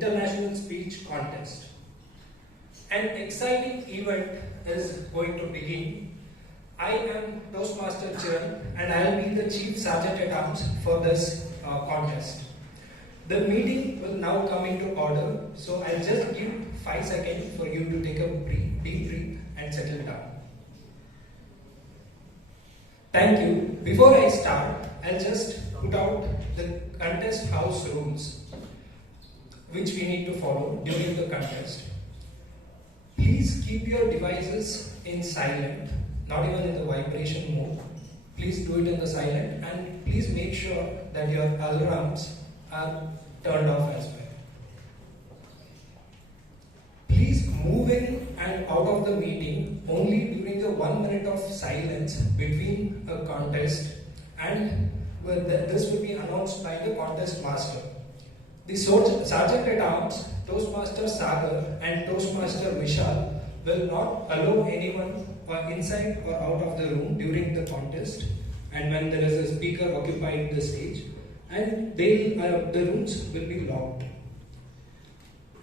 international speech contest. An exciting event is going to begin. I am Toastmaster Chiran and I will be the Chief Sergeant at Arms for this contest. The meeting will now come into order, so I'll just give 5 seconds for you to take a deep breath and settle down. Thank you. Before I start, I'll just put out the contest house rules which we need to follow during the contest. Please keep your devices in silent, not even in the vibration mode. Please do it in the silent, and please make sure that your alarms are turned off as well. Please move in and out of the meeting only during the 1 minute of silence between a contest, and this will be announced by the contest master. The Sergeant at Arms, Toastmaster Sagar and Toastmaster Vishal will not allow anyone inside or out of the room during the contest, and when there is a speaker occupying the stage, and the rooms will be locked.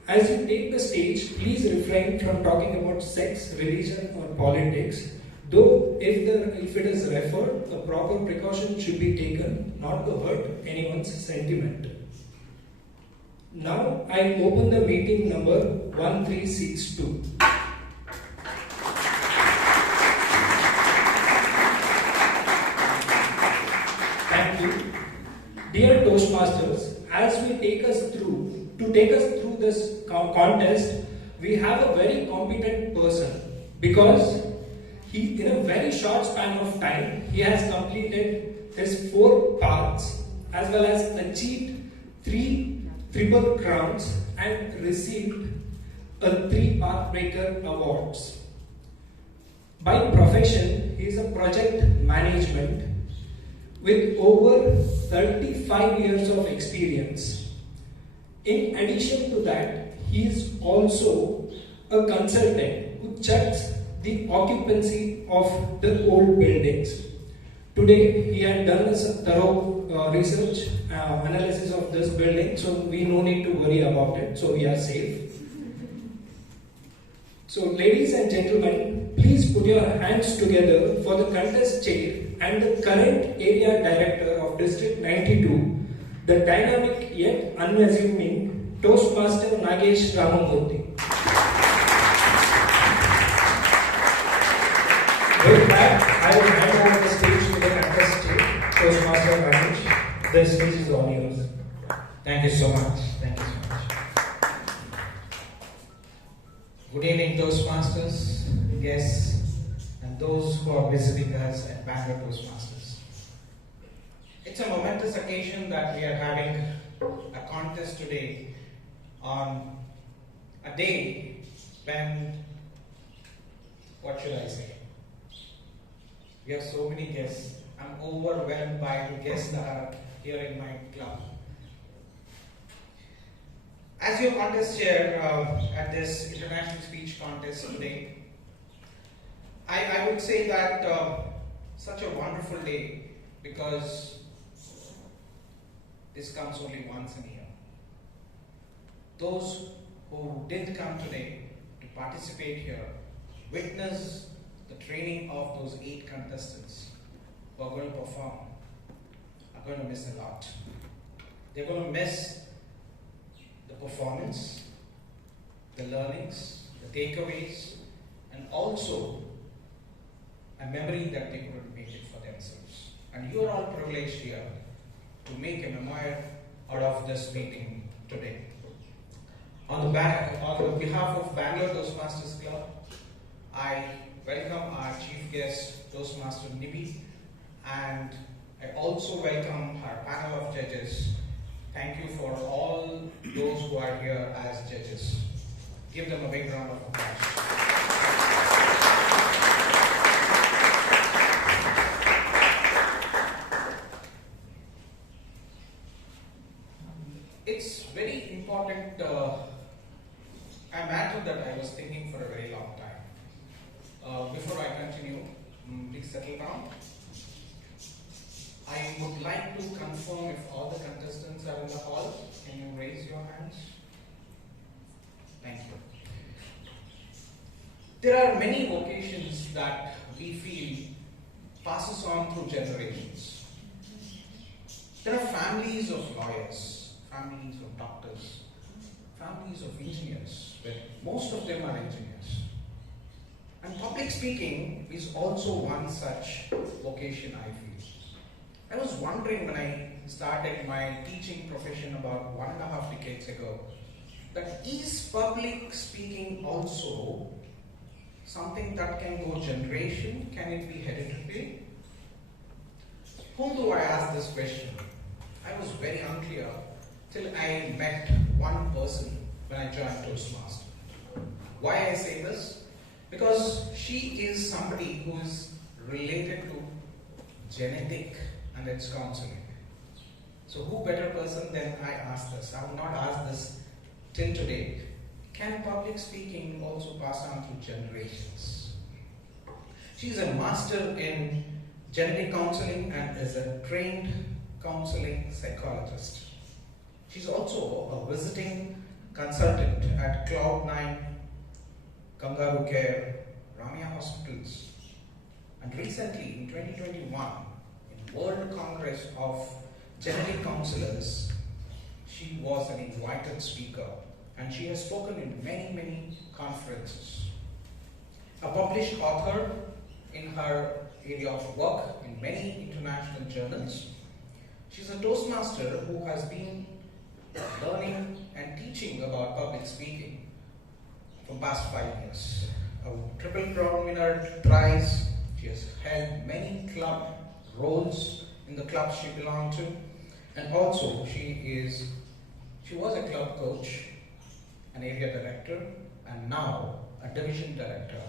As you take the stage, please refrain from talking about sex, religion or politics, though if it is referred, the proper precaution should be taken not to hurt anyone's sentiment. Now I open the meeting number 1362. Thank you. Dear Toastmasters, as we take us through this contest, we have a very competent person, because he, in a very short span of time, he has completed his 4 paths as well as achieved 3 triple crowns and received 3 Pathbreaker awards. By profession, he is a project management with over 35 years of experience. In addition to that, he is also a consultant who checks the occupancy of the old buildings. Today, he had done a thorough research analysis of this building, so we no need to worry about it, so we are safe. So ladies and gentlemen, please put your hands together for the contest chair and the current area director of District 92, the dynamic yet unassuming Toastmaster Nagesh Ramamurthy. With that, I will hand over the stage to the contest chair, Toastmaster Nagesh. The stage is all yours. Thank you so much. Thank you so much. Good evening, Toastmasters, guests, and those who are visiting us at Bangalore Toastmasters. It's a momentous occasion that we are having a contest today on a day when, what should I say? We have so many guests. I'm overwhelmed by the guests that are here in my club. As your contest chair at this international speech contest today, I would say that such a wonderful day, because this comes only once in a year. Those who didn't come today to participate here, witness the training of those 8 contestants who are going to perform, are going to miss a lot. They're going to miss the performance, the learnings, the takeaways, and also a memory that they couldn't make it for themselves. And you are all privileged here to make a memoir out of this meeting today. On behalf of Bangalore Toastmasters Club, I welcome our chief guest, Toastmaster Nibi, and I also welcome our panel of judges. Thank you for all those who are here as judges. Give them a big round of applause. It's very important, a matter that I was thinking for a very long time. Before I continue, please settle down. I would like to confirm if all the contestants are in the hall. Can you raise your hands? Thank you. There are many vocations that we feel passes on through generations. There are families of lawyers, families of doctors, families of engineers, but most of them are engineers. And public speaking is also one such vocation, I feel. I was wondering when I started my teaching profession about 1.5 decades ago, that is public speaking also something that can go generation? Can it be hereditary? Whom do I ask this question? I was very unclear till I met one person when I joined Toastmaster. Why I say this? Because she is somebody who is related to genetic and its counseling. So who better person than I ask this? I have not asked this till today. Can public speaking also pass on through generations? She is a master in genetic counseling and is a trained counseling psychologist. She's also a visiting consultant at Cloud9, Kangaroo Care, Ramya Hospitals. And recently, in 2021, in World Congress of Genetic Counselors, she was an invited speaker and she has spoken in many conferences. A published author in her area of work in many international journals. She's a Toastmaster who has been learning and teaching about public speaking for the past 5 years. A triple crown winner thrice. She has held many club roles in the clubs she belonged to, and also she was a club coach, an area director, and now a division director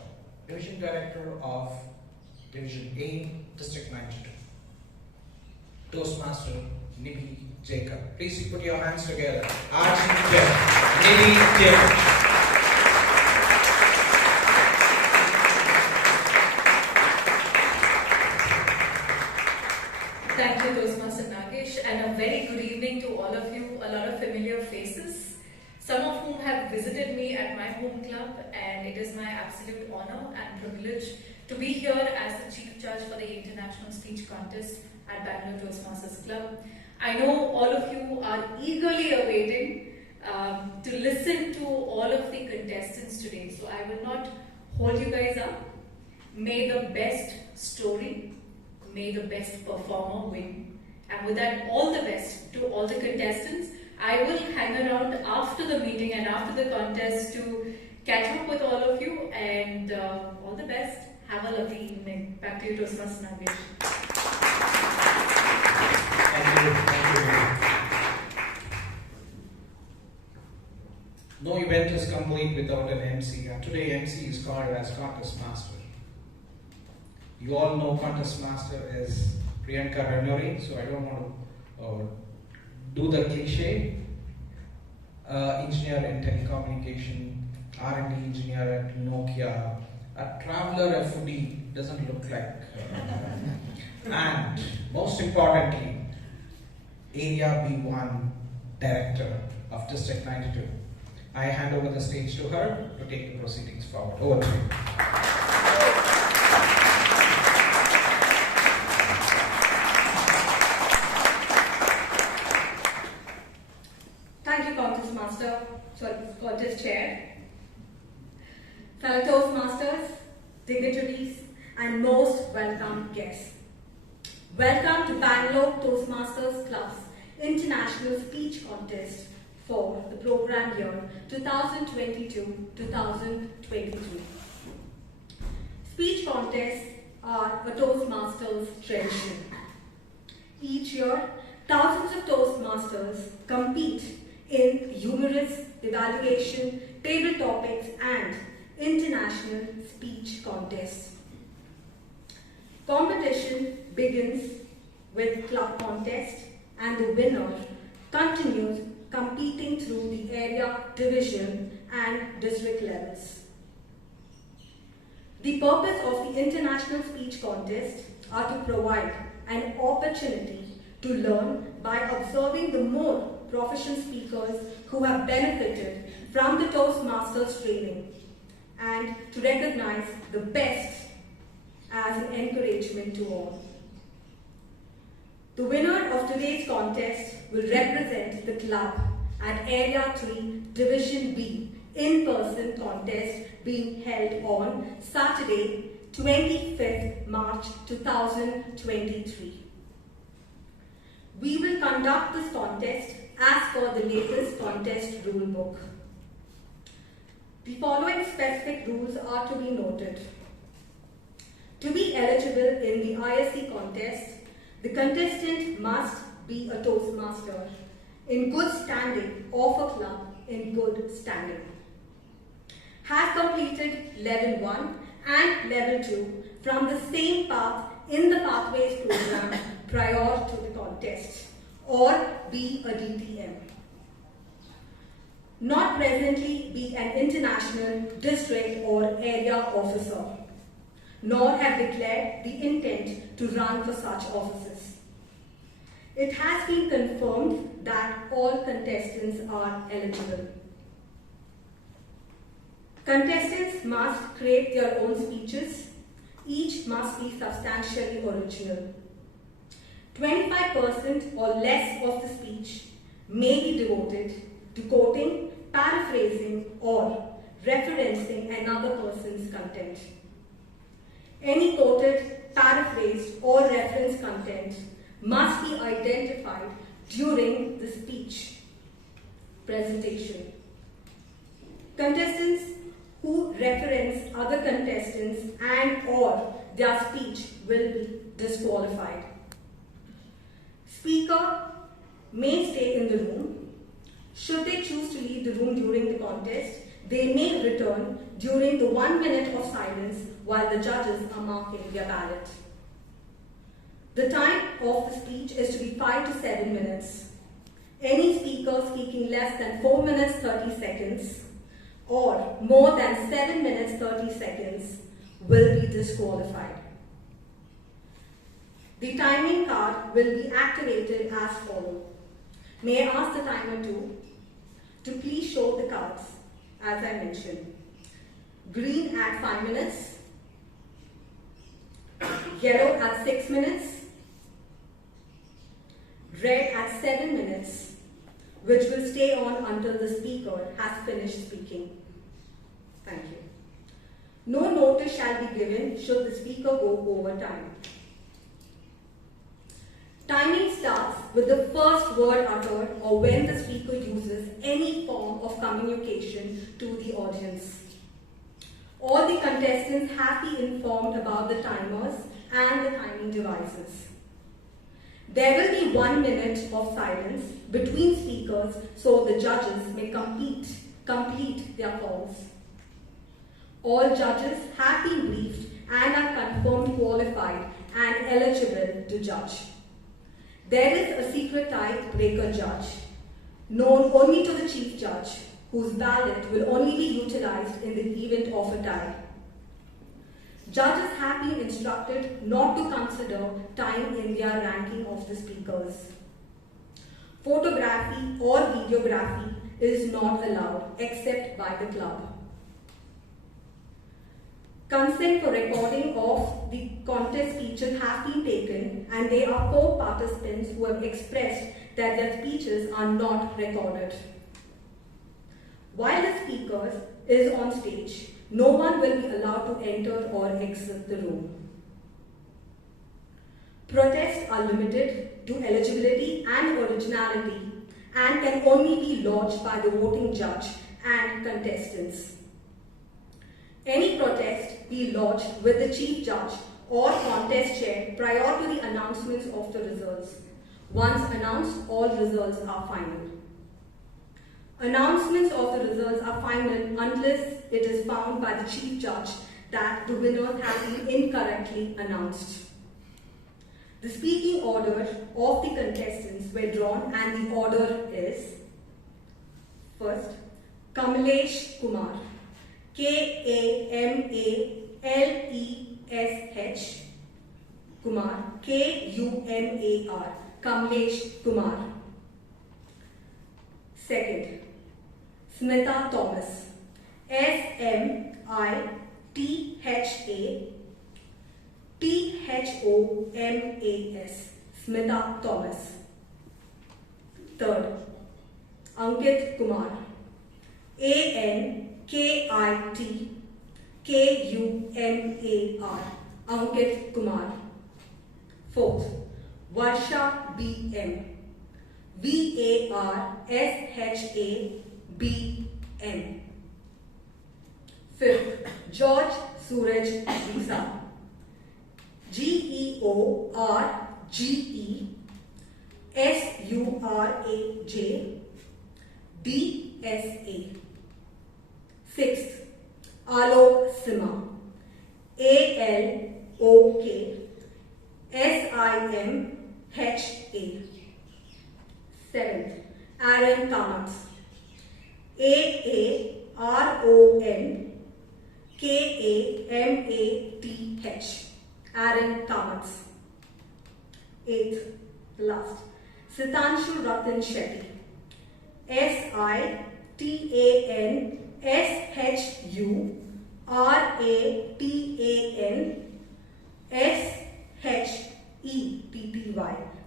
of Division A, District 92. Toastmaster Nibhi Jacob. Please put your hands together. Architect Nibhi Jacob. Thank you, Toastmaster Nagesh, and a very good evening to all of you. A lot of familiar faces, some of whom have visited me at my home club, and it is my absolute honor and privilege to be here as the Chief Judge for the International Speech Contest at Bangalore Toastmasters Club. I know all of you are eagerly awaiting to listen to all of the contestants today, so I will not hold you guys up. May the best story, may the best performer win. And with that, all the best to all the contestants. I will hang around after the meeting and after the contest to catch up with all of you, and all the best. Have a lovely evening. Back to you, Toastmaster Nagesh. Thank you. No event is complete without an MC, and today MC is called as Contest Master. You all know Contest Master is Priyanka Ranori, so I don't want to do the cliche. Engineer in telecommunication, R&D engineer at Nokia, a traveler, a foodie, doesn't look like and most importantly, Area B1 Director of District 92. I hand over the stage to her to take the proceedings forward. Over to you. Thank you, Contest Chair. Fellow Toastmasters, dignitaries, and most welcome guests. Welcome to Bangalore Toastmasters Club's International Speech Contest for the program year 2022-2023. Speech contests are a Toastmasters tradition. Each year, thousands of Toastmasters compete in humorous, evaluation, table topics, and international speech contests. Competition begins with club contest, and the winner continues competing through the area, division, and district levels. The purpose of the international speech contest are to provide an opportunity to learn by observing the more proficient speakers who have benefited from the Toastmasters training and to recognize the best as an encouragement to all. The winner of today's contest will represent the club at Area 3 Division B in-person contest being held on Saturday, 25th March 2023. We will conduct this contest as per the latest contest rule book. The following specific rules are to be noted. To be eligible in the ISC contest, the contestant must be a Toastmaster in good standing of a club in good standing. Has completed level 1 and level 2 from the same path in the Pathways program prior to the contest, or be a DTM. Not presently be an international, district or area officer, nor have declared the intent to run for such offices. It has been confirmed that all contestants are eligible. Contestants must create their own speeches. Each must be substantially original. 25% or less of the speech may be devoted to quoting, paraphrasing, or referencing another person's content. Any quoted, paraphrased, or referenced content must be identified during the speech presentation. Contestants who reference other contestants and/or their speech will be disqualified. Speaker may stay in the room. Should they choose to leave the room during the contest, they may return during the 1 minute of silence while the judges are marking their ballot. The time of the speech is to be 5 to 7 minutes. Any speaker speaking less than 4 minutes 30 seconds or more than 7 minutes 30 seconds will be disqualified. The timing card will be activated as follows. May I ask the timer to please show the cards as I mentioned. Green at 5 minutes, yellow at 6 minutes, red at 7 minutes, which will stay on until the speaker has finished speaking. Thank you. No notice shall be given should the speaker go over time. Timing starts with the first word uttered or when the speaker uses any form of communication to the audience. All the contestants have been informed about the timers and the timing devices. There will be 1 minute of silence between speakers so the judges may complete their calls. All judges have been briefed and are confirmed qualified and eligible to judge. There is a secret tie-breaker judge, known only to the chief judge, whose ballot will only be utilized in the event of a tie. Judges have been instructed not to consider time in their ranking of the speakers. Photography or videography is not allowed except by the club. Consent for recording of the contest speeches have been taken, and there are 4 participants who have expressed that their speeches are not recorded. While the speaker is on stage, no one will be allowed to enter or exit the room. Protests are limited to eligibility and originality and can only be lodged by the voting judge and contestants. Any protest be lodged with the chief judge or contest chair prior to the announcements of the results. Once announced, all results are final. Announcements of the results are final unless it is found by the chief judge that the winner has been incorrectly announced. The speaking order of the contestants were drawn, and the order is: first, Kamlesh Kumar, Kamalesh Kumar, Kumar, Kamlesh Kumar. Second, Smitha Thomas. SMITHATHOMAS. Smitha Thomas. Third, Ankit Kumar. ANKITKUMAR. Ankit Kumar. Fourth, Varsha BM. VARSHABM. Fifth, George Suraj Visa. GEORGESURAJDSA. Sixth, Alok Sima. ALOKSIMHA. Seventh, Aaron Kamath. AARONKAMATH. Aaron Kamath. Eighth, the last, Sitanshu Ratan Shetty. SITANSHURATANSHETTY.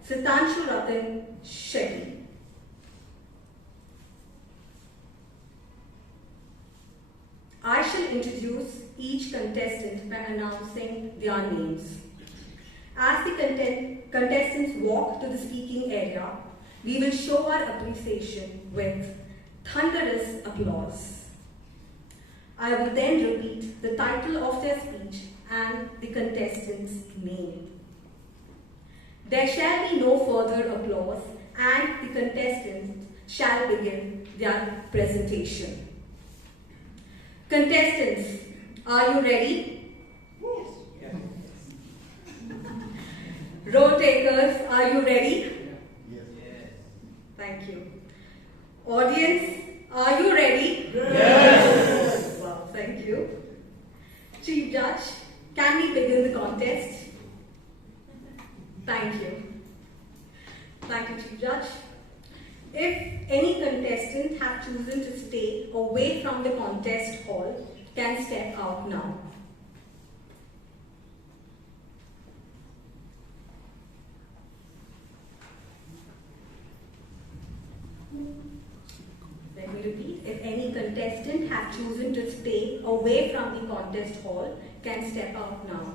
Sitanshu Ratan Shetty. I shall introduce each contestant by announcing their names. As the contestants walk to the speaking area, we will show our appreciation with thunderous applause. I will then repeat the title of their speech and the contestant's name. There shall be no further applause and the contestants shall begin their presentation. Contestants, are you ready? Yes. Row takers, are you ready? Yes. Thank you. Audience, are you ready? Yes. Wow, thank you. Chief Judge, can we begin the contest? Thank you. Thank you, Chief Judge. If any contestant have chosen to stay away from the contest hall, can step out now. Let me repeat. If any contestant have chosen to stay away from the contest hall, can step out now.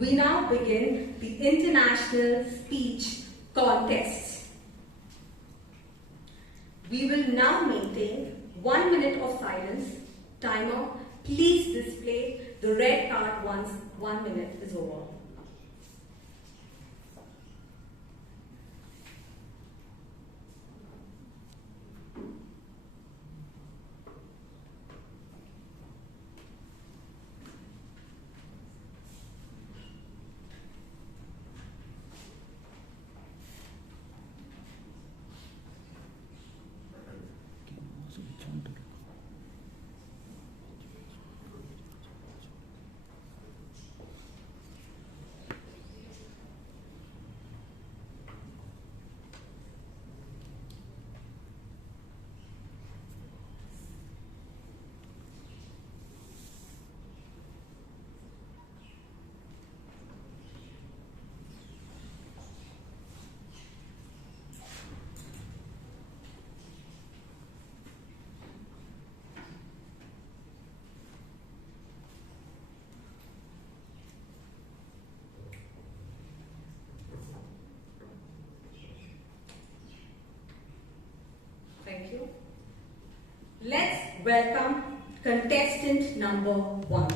We now begin the International Speech Contest. We will now maintain 1 minute of silence. Timer, please display the red card once 1 minute is over. Thank you. Let's welcome contestant number 1.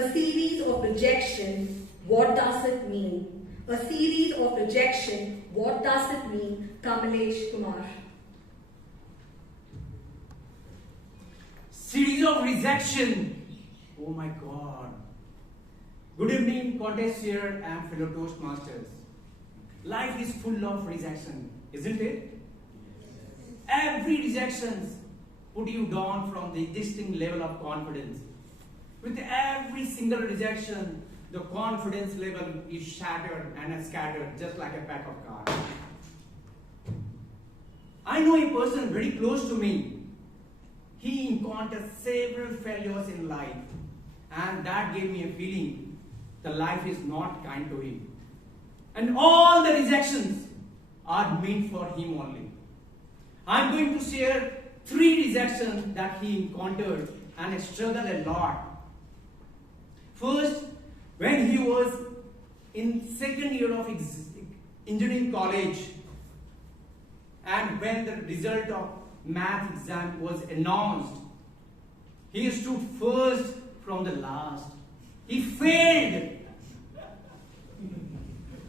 A series of rejection, what does it mean? A series of rejection, what does it mean? Kamalesh Kumar. Series of rejection. Oh my God. Good evening, contest here and fellow Toastmasters. Life is full of rejection, isn't it? Every rejection put you down from the existing level of confidence. With every single rejection, the confidence level is shattered and scattered just like a pack of cards. I know a person very close to me. He encountered several failures in life, and that gave me a feeling the life is not kind to him. And all the rejections are meant for him only. I'm going to share 3 rejections that he encountered and struggled a lot. First, when he was in second year of engineering college, and when the result of math exam was announced, he stood first from the last. He failed.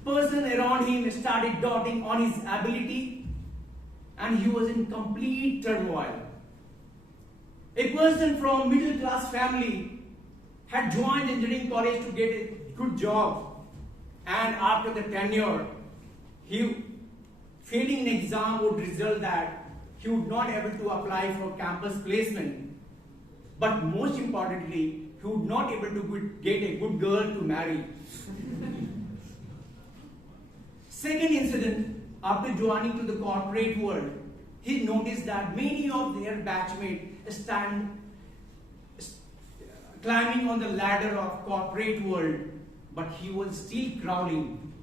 Person around him started doubting on his ability, and he was in complete turmoil. A person from middle class family had joined engineering college to get a good job, and after the tenure, he failing an exam would result that he would not able to apply for campus placement. But most importantly, he would not able to get a good girl to marry. Second incident, after joining to the corporate world, he noticed that many of their batchmates stand climbing on the ladder of corporate world, but he was still crawling.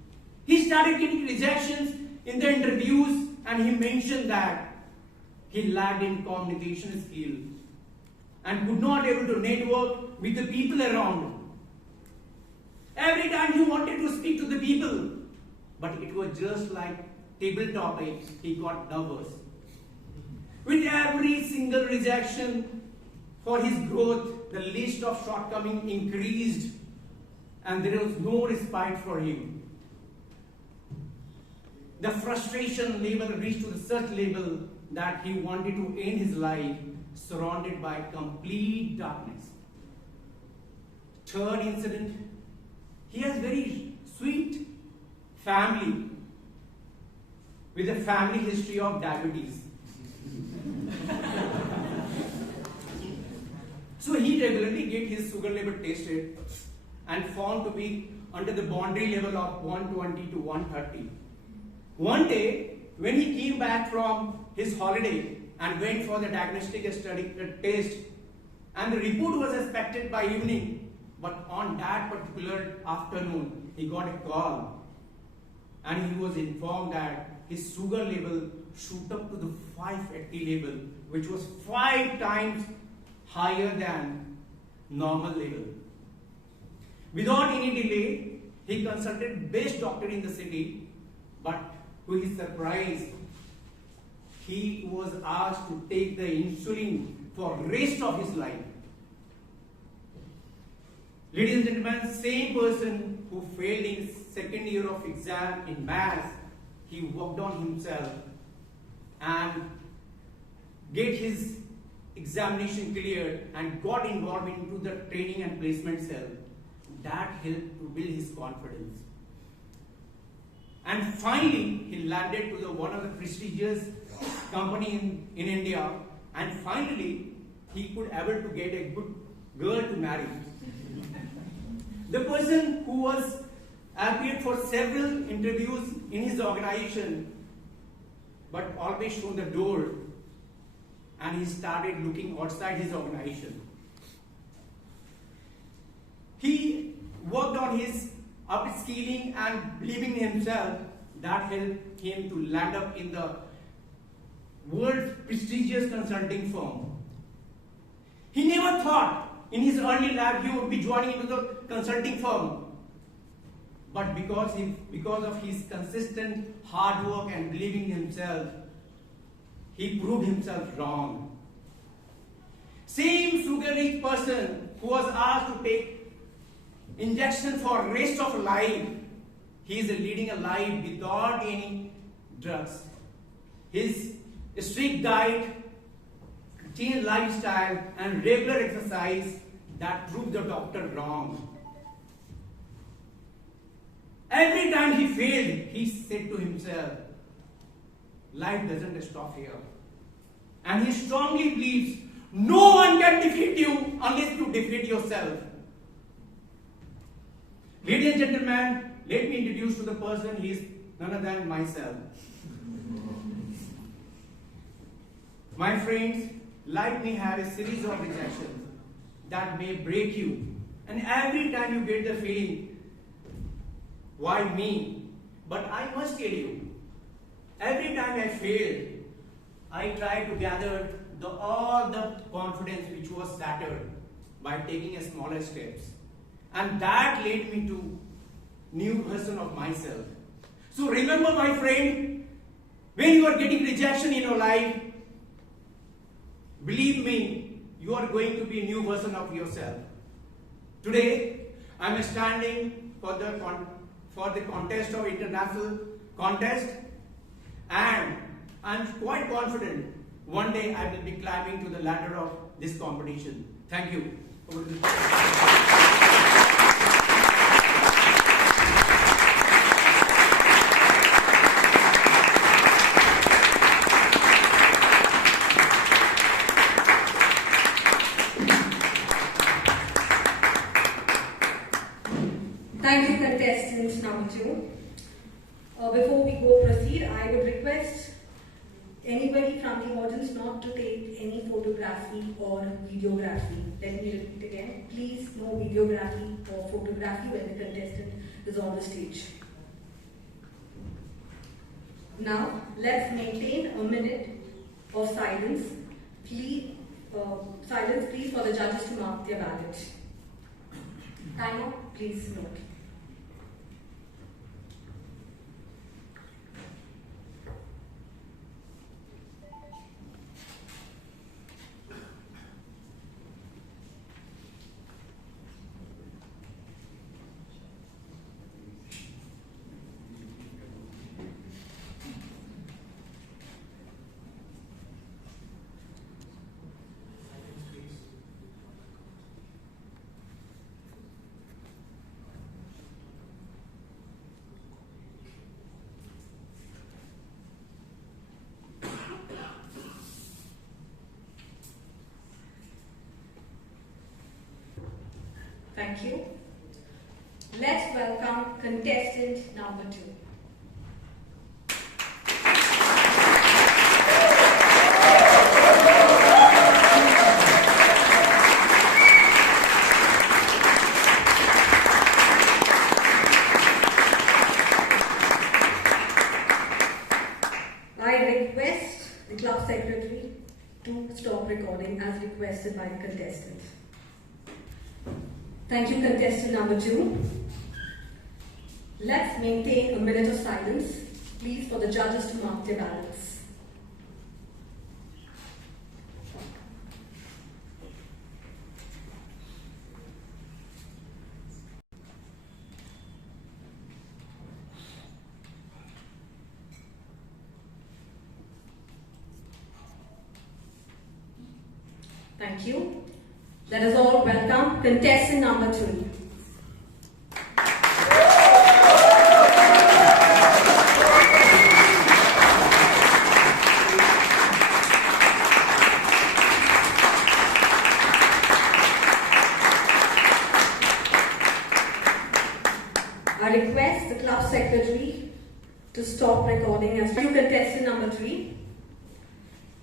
He started getting rejections in the interviews, and he mentioned that he lacked in communication skills and could not able to network with the people around. Every time he wanted to speak to the people, but it was just like table topics, he got nervous. With every single rejection for his growth, the list of shortcomings increased, and there was no respite for him. The frustration level reached to such level that he wanted to end his life surrounded by complete darkness. Third incident, he has very sweet family with a family history of diabetes. So he regularly get his sugar level tested and found to be under the boundary level of 120 to 130. One day, when he came back from his holiday and went for the diagnostic test, and the report was expected by evening, but on that particular afternoon, he got a call, and he was informed that his sugar level shoot up to the 580 level, which was 5 times higher than normal level. Without any delay, he consulted best doctor in the city, but to his surprise, he was asked to take the insulin for rest of his life. Ladies and gentlemen, same person who failed in second year of exam in maths, he worked on himself and get his examination cleared and got involved into the training and placement cell. That helped to build his confidence. And finally, he landed to one of the prestigious company in India, and finally, he could able to get a good girl to marry. The person who was appeared for several interviews in his organization, but always shown the door, and he started looking outside his organization. He worked on his upskilling and believing in himself. That helped him to land up in the world's prestigious consulting firm. He never thought in his early life he would be joining into the consulting firm. But because of his consistent hard work and believing in himself, he proved himself wrong. Same sugar-rich person who was asked to take injection for rest of life. He is leading a life without any drugs. His strict diet, changed lifestyle and regular exercise that proved the doctor wrong. Every time he failed, he said to himself, life doesn't stop here. And he strongly believes, no one can defeat you unless you defeat yourself. Ladies and gentlemen, let me introduce to the person. He is none other than myself. My friends, life may have a series of rejections that may break you. And every time you get the feeling, why me? But I must tell you, every time I failed, I tried to gather all the confidence which was shattered by taking a smaller steps. And that led me to new version of myself. So remember, my friend, when you are getting rejection in your life, believe me, you are going to be a new version of yourself. Today, I am standing for the contest of international contest, and I am quite confident one day I will be climbing to the ladder of this competition. Thank you. Thank you, contestant number 2. Before we go proceed, I would request anybody from the audience not to take any photography or videography. Let me repeat again. Please, no videography or photography when the contestant is on the stage. Now, let's maintain a minute of silence. Please, please, for the judges to mark their ballot. Timer, please note. Thank you. Let's welcome contestant number 2. I request the club secretary to stop recording as requested by the contestant. Thank you, contestant number 2. Let's maintain a minute of silence, please, for the judges to mark their ballots. Thank you. Let us all welcome contestant number 3. I request the club secretary to stop recording as you contestant number 3.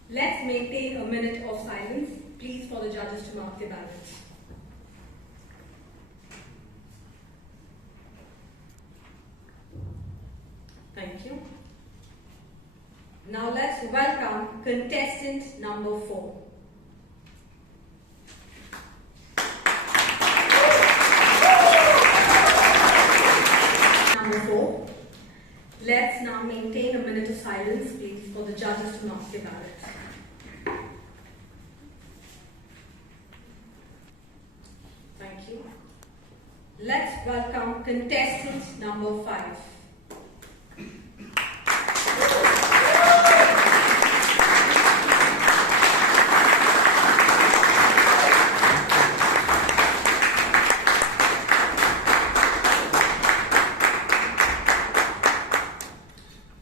Let's maintain a minute of silence, please, for the judges to mark their ballots. Thank you. Now let's welcome contestant number 4. Number 4. Let's now maintain a minute of silence, please, for the judges to mark their ballots. Thank you. let's welcome contestant number 5.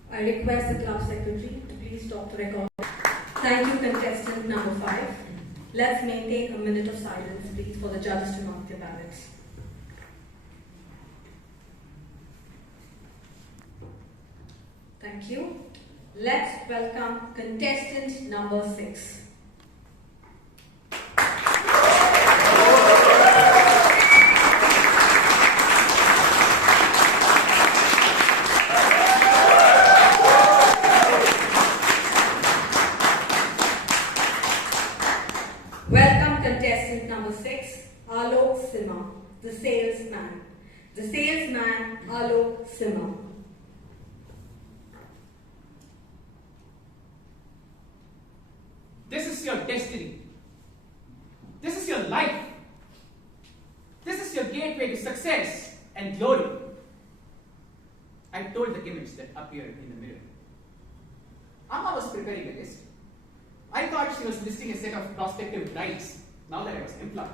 I request the club secretary to please stop the record. Thank you, contestant number 5. Let's maintain a minute of silence, please, for the judges to mark their ballots. Thank you. Let's welcome contestant number 6. Welcome contestant number 6, Alok Simha, the salesman. The salesman, Alok Simha. This is your destiny. This is your life. This is your gateway to success and glory. I told the image that appeared in the mirror. Amma was preparing a list. I thought she was listing a set of prospective brides now that I was employed.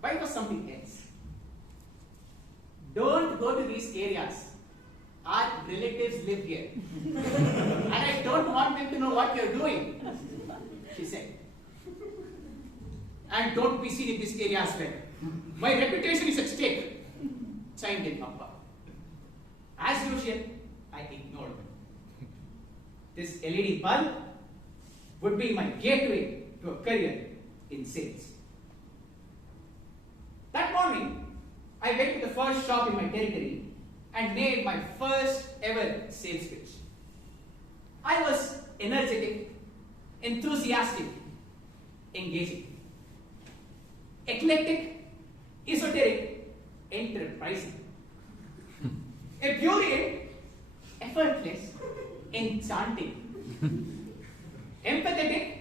But it was something else. Don't go to these areas. Our relatives live here. And I don't want them to know what you're doing, she said. And don't be seen in this area as well. My reputation is at stake, chimed in Appa. As usual, I ignored them. This LED bulb would be my gateway to a career in sales. That morning, I went to the first shop in my territory and made my first ever sales pitch. I was energetic, enthusiastic, engaging, eclectic, esoteric, enterprising, ebullient, effortless, enchanting, empathetic,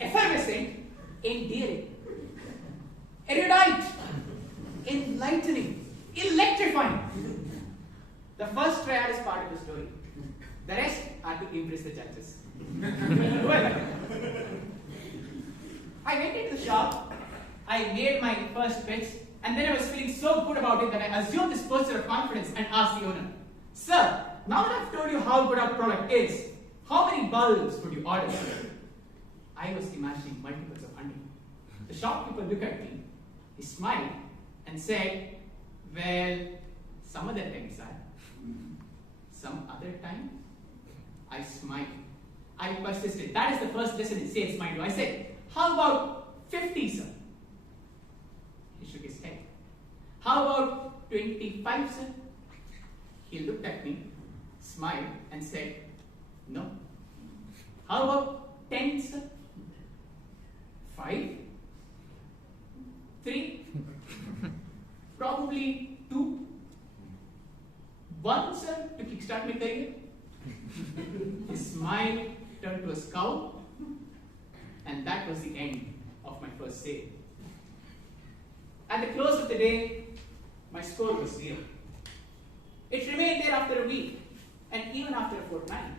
effervescent, endearing, erudite, enlightening, electrifying. The first triad is part of the story. The rest are to impress the judges. Well, I went into the shop, I made my first pitch, and then I was feeling so good about it that I assumed this posture of confidence and asked the owner, "Sir, now that I've told you how good our product is, how many bulbs would you order?" I was imagining multiples of 100. The shopkeeper looked at me, he smiled, and said, "Well, some other time, sir." Some other time? I smiled. I persisted. That is the first lesson in sales, mind you. I said, "How about 50, sir?" He shook his head. "How about 25, sir?" He looked at me, smiled, and said, "No." "How about 10, sir?" 5? 3? Probably 2? 1, sir, to kickstart my career? His smile turned to a scowl, and that was the end of my first sale. At the close of the day, my score was 0. It remained there after a week, and even after a fortnight.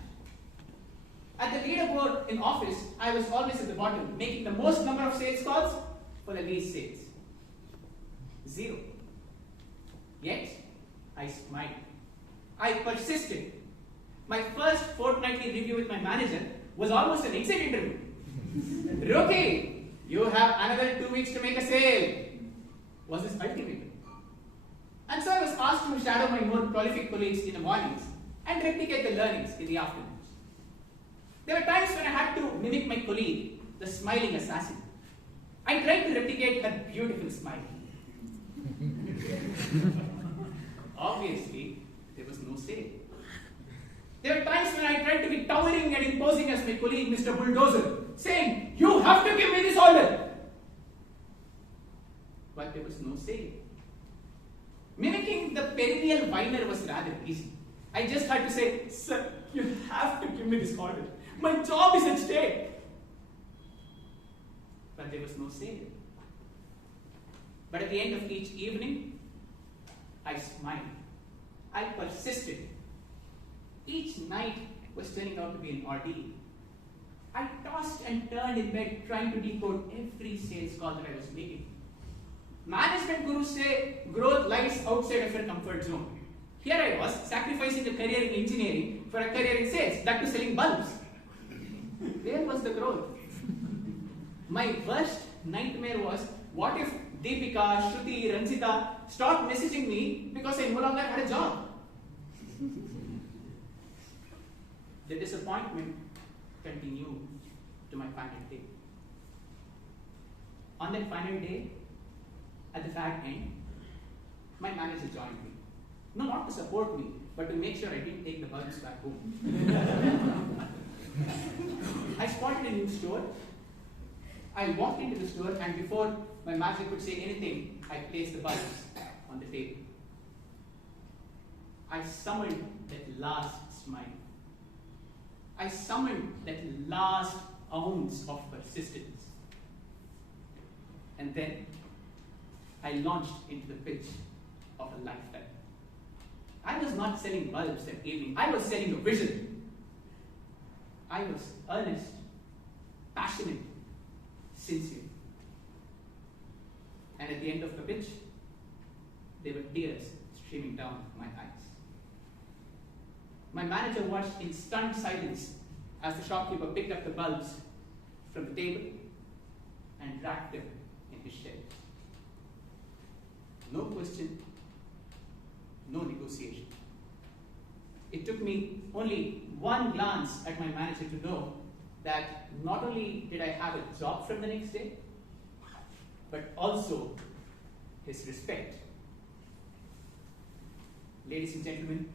At the leaderboard in office, I was always at the bottom, making the most number of sales calls for the least sales. 0. Yet, I smiled. I persisted. My first fortnightly review with my manager was almost an exit interview. "Rookie, you have another 2 weeks to make a sale," was his ultimatum. And so I was asked to shadow my more prolific colleagues in the mornings and replicate the learnings in the afternoons. There were times when I had to mimic my colleague, the smiling assassin. I tried to replicate her beautiful smile. Obviously, there was no sale. There were times when I tried to be towering and imposing as my colleague, Mr. Bulldozer, saying, "You have to give me this order." But there was no sale. Mimicking the perennial whiner was rather easy. I just had to say, "Sir, you have to give me this order. My job is at stake." But there was no sale. But at the end of each evening, I smiled. I persisted. Each night was turning out to be an ordeal. I tossed and turned in bed trying to decode every sales call that I was making. Management gurus say growth lies outside of your comfort zone. Here I was, sacrificing a career in engineering for a career in sales, that to selling bulbs. Where was the growth? My worst nightmare was, what if Deepika, Shruti, Ranjita stopped messaging me because I no longer had a job? The disappointment continued to my final day. On that final day, at the fag end, my manager joined me. No, not to support me, but to make sure I didn't take the bulbs back home. I spotted a new store. I walked into the store, and before my manager could say anything, I placed the bulbs on the table. I summoned that last smile. I summoned that last ounce of persistence. And then I launched into the pitch of a lifetime. I was not selling bulbs that evening. I was selling a vision. I was earnest, passionate, sincere. And at the end of the pitch, there were tears streaming down my eyes. My manager watched in stunned silence as the shopkeeper picked up the bulbs from the table and racked them in his shelf. No question, no negotiation. It took me only one glance at my manager to know that not only did I have a job from the next day, but also his respect. Ladies and gentlemen,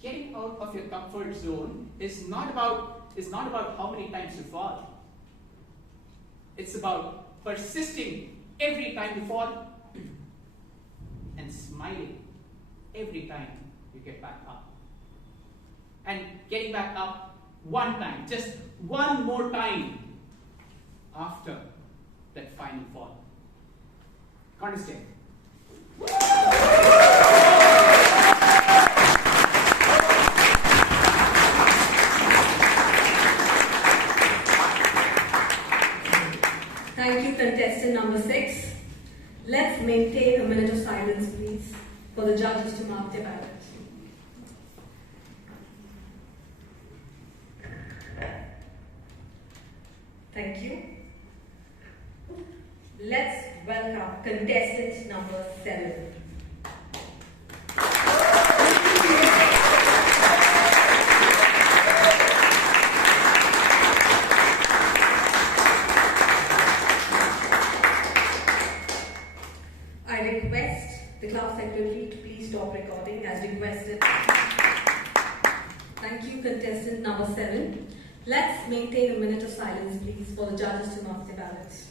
getting out of your comfort zone is not about how many times you fall. It's about persisting every time you fall and smiling every time you get back up. And getting back up one time, just one more time after that final fall. Understand? Thank you, contestant number 6. Let's maintain a minute of silence, please, for the judges to mark their ballot. Thank you. Let's welcome contestant number 7. I request the club secretary to please stop recording as requested. Thank you, contestant number 7. Let's maintain a minute of silence, please, for the judges to mark their ballots.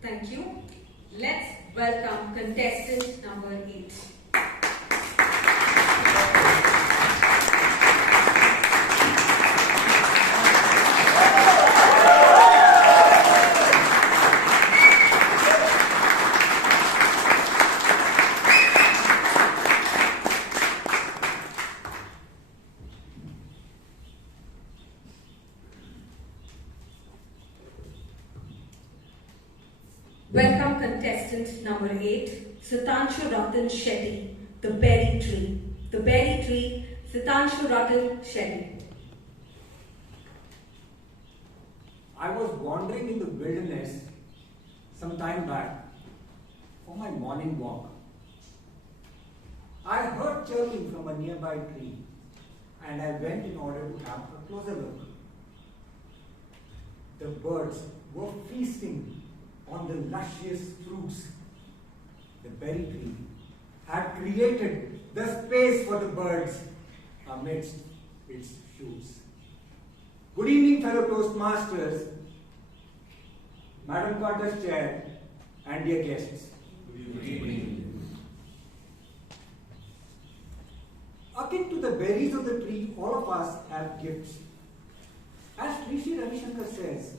Thank you. Let's welcome contestant number 8. Welcome contestant number 8, Sitanshu Ratan Shetty, The Berry Tree. The Berry Tree, Sitanshu Ratan Shetty. I was wandering in the wilderness some time back for my morning walk. I heard chirping from a nearby tree and I went in order to have a closer look. The birds were feasting on the luscious fruits. The berry tree had created the space for the birds amidst its shoots. Good evening, fellow Toastmasters, Madam Contest Chair, and dear guests. Good evening. Akin to the berries of the tree, all of us have gifts. As Sri Ravi Shankar says,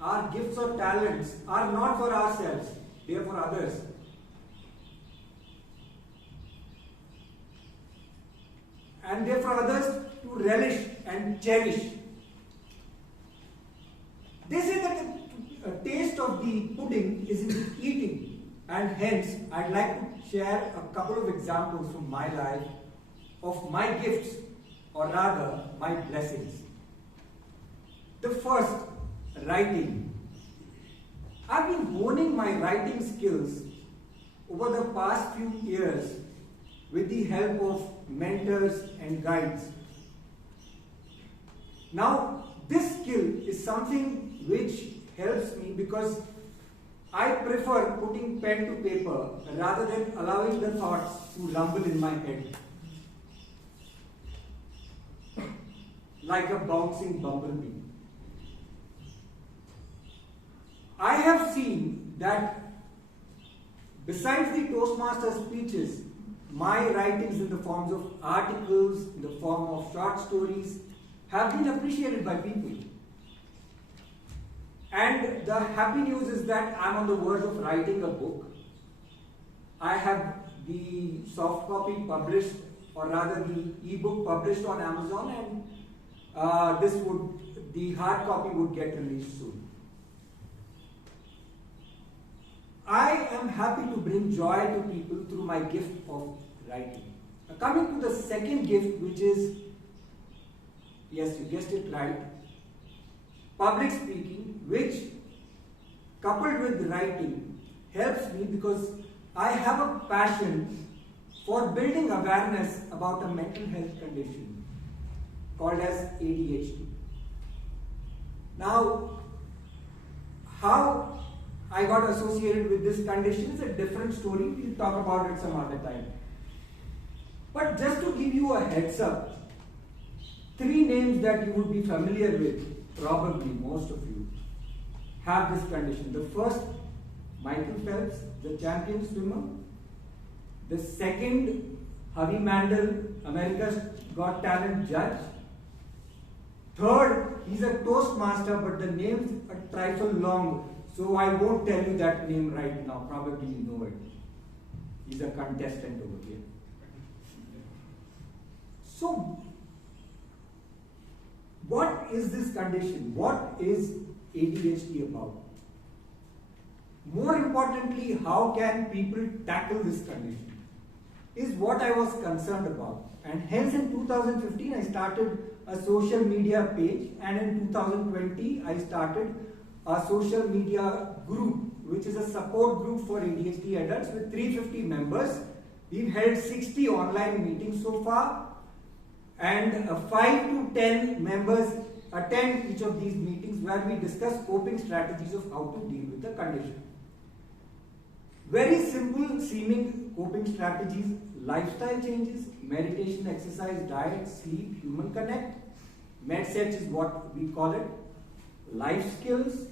our gifts or talents are not for ourselves, they are for others. And they are for others to relish and cherish. They say that the taste of the pudding is in the eating, and hence I'd like to share a couple of examples from my life of my gifts, or rather my blessings. The first, writing. I've been honing my writing skills over the past few years with the help of mentors and guides. Now, this skill is something which helps me because I prefer putting pen to paper rather than allowing the thoughts to rumble in my head like a bouncing bumblebee. I have seen that besides the Toastmaster speeches, my writings in the forms of articles, in the form of short stories, have been appreciated by people. And the happy news is that I'm on the verge of writing a book. I have the soft copy published, or rather the ebook published on Amazon, and the hard copy would get released soon. I am happy to bring joy to people through my gift of writing. Now, coming to the second gift, which is, yes, you guessed it right, public speaking, which coupled with writing helps me because I have a passion for building awareness about a mental health condition called as ADHD. Now, how I got associated with this condition is a different story. We'll talk about it some other time. But just to give you a heads up, 3 names that you would be familiar with, probably most of you, have this condition. The first, Michael Phelps, the champion swimmer. The second, Javi Mandel, America's Got Talent judge. Third, he's a Toastmaster, but the name's a trifle long, so I won't tell you that name right now. Probably you know it. He's a contestant over here. So, what is this condition? What is ADHD about? More importantly, how can people tackle this condition? Is what I was concerned about. And hence in 2015 I started a social media page, and in 2020 I started a social media group, which is a support group for ADHD adults with 350 members. We've held 60 online meetings so far, and 5 to 10 members attend each of these meetings where we discuss coping strategies of how to deal with the condition. Very simple seeming coping strategies: lifestyle changes, meditation, exercise, diet, sleep, human connect. MedSets is what we call it. Life skills,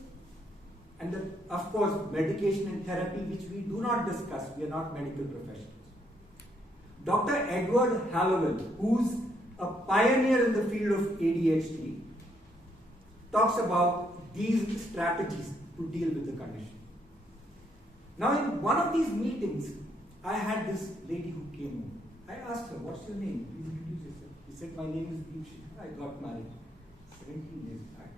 and of course medication and therapy, which we do not discuss. We are not medical professionals. Dr. Edward Hallowell, who's a pioneer in the field of ADHD, talks about these strategies to deal with the condition. Now, in one of these meetings, I had this lady who came in. I asked her, "What's your name? Please introduce yourself." She said, "My name is Deepshi. I got married 17 years back.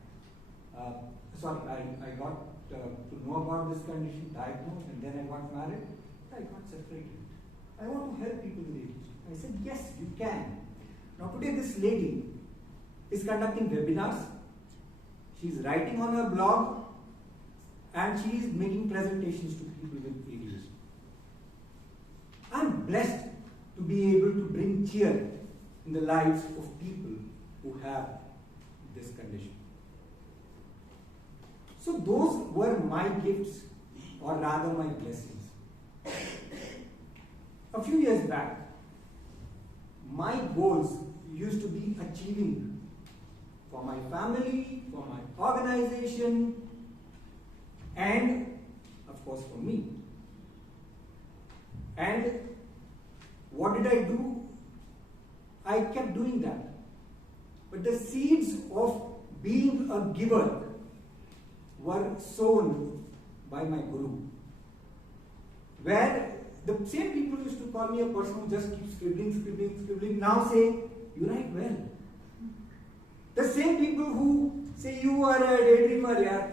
I got to know about this condition, diagnosed, and then I got married. I got separated. I want to help people with ADHD." I said, "Yes, you can." Now today this lady is conducting webinars, she's writing on her blog, and she is making presentations to people with ADHD. I'm blessed to be able to bring cheer in the lives of people who have this condition. So those were my gifts, or rather my blessings. A few years back, my goals used to be achieving for my family, for my organization, and of course for me. And what did I do? I kept doing that. But the seeds of being a giver were sown by my guru. Where the same people who used to call me a person who just keeps scribbling, now say, you write well. The same people who say you are a daydreamer, yeah,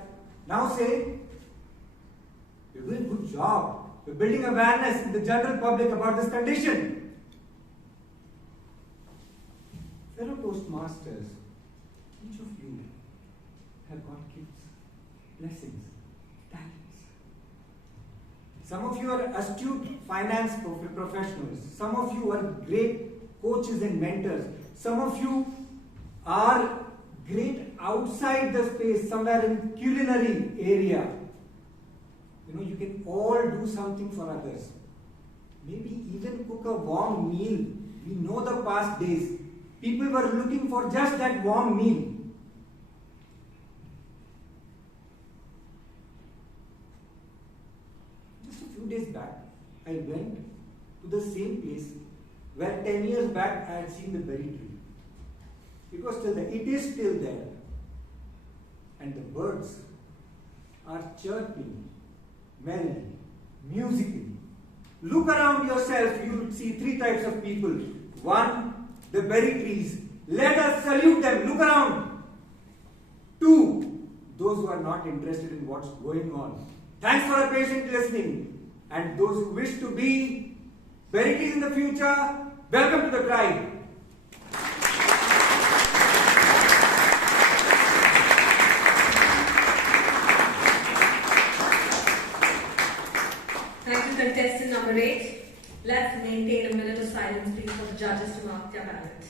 now say, you're doing a good job. You're building awareness in the general public about this condition. Fellow Toastmasters, each of you have got gifts, blessings, talents. Some of you are astute finance professionals. Some of you are great coaches and mentors. Some of you are great outside the space, somewhere in culinary area. You know, you can all do something for others. Maybe even cook a warm meal. We know the past days. People were looking for just that warm meal. Just a few days back, I went to the same place where 10 years back I had seen the berry tree. It was still there. It is still there. And the birds are chirping, merrily, musically. Look around yourself, you will see three types of people. One, the berry trees. Let us salute them. Look around. Two, those who are not interested in what's going on. Thanks for a patient listening. And those who wish to be berry trees in the future, welcome to the tribe. Thank you, contestant number 8. Let's maintain a minute of silence, please, for the judges to mark their ballot.